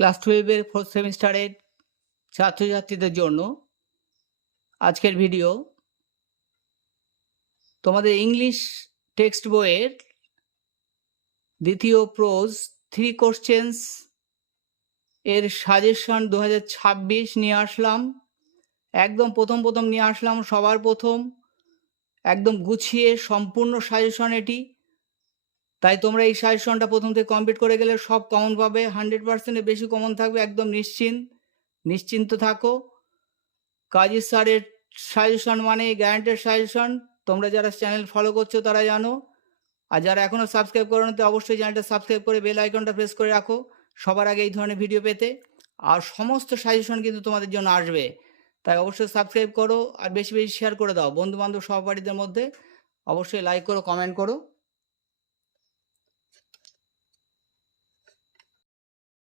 Class 12-এর 4th সেমিস্টারের ছাত্রছাত্রীদের জন্য আজকের ভিডিও তোমাদের ইংলিশ টেক্সট বইয়ের দ্বিতীয় প্রোজ 3 কোশ্চেন্স এর সাজেশন 2026 নিয়ে আসলাম। একদম প্রথম নিয়ে আসলাম, সবার প্রথম একদম গুছিয়ে সম্পূর্ণ সাজেশন এটি। তাই তোমরা এই সাজেশনটা প্রথম থেকে কমপ্লিট করে গেলে সব কমন পাবে, 100%-এর বেশি কমন থাকবে। একদম নিশ্চিন্ত থাকো। কাজী স্যারের সাজেশন মানে গ্যারান্টেড সাজেশন। তোমরা যারা চ্যানেল ফলো করছো তারা জানো, আর যারা এখনও সাবস্ক্রাইব করো না তো অবশ্যই চ্যানেলটা সাবস্ক্রাইব করে বেল আইকনটা প্রেস করে রাখো সবার আগে এই ধরনের ভিডিও পেতে। আর সমস্ত সাজেশন কিন্তু তোমাদের জন্য আসবে, তাই অবশ্যই সাবস্ক্রাইব করো আর বেশি শেয়ার করে দাও বন্ধুবান্ধব সহপাঠীদের মধ্যে। অবশ্যই লাইক করো, কমেন্ট করো।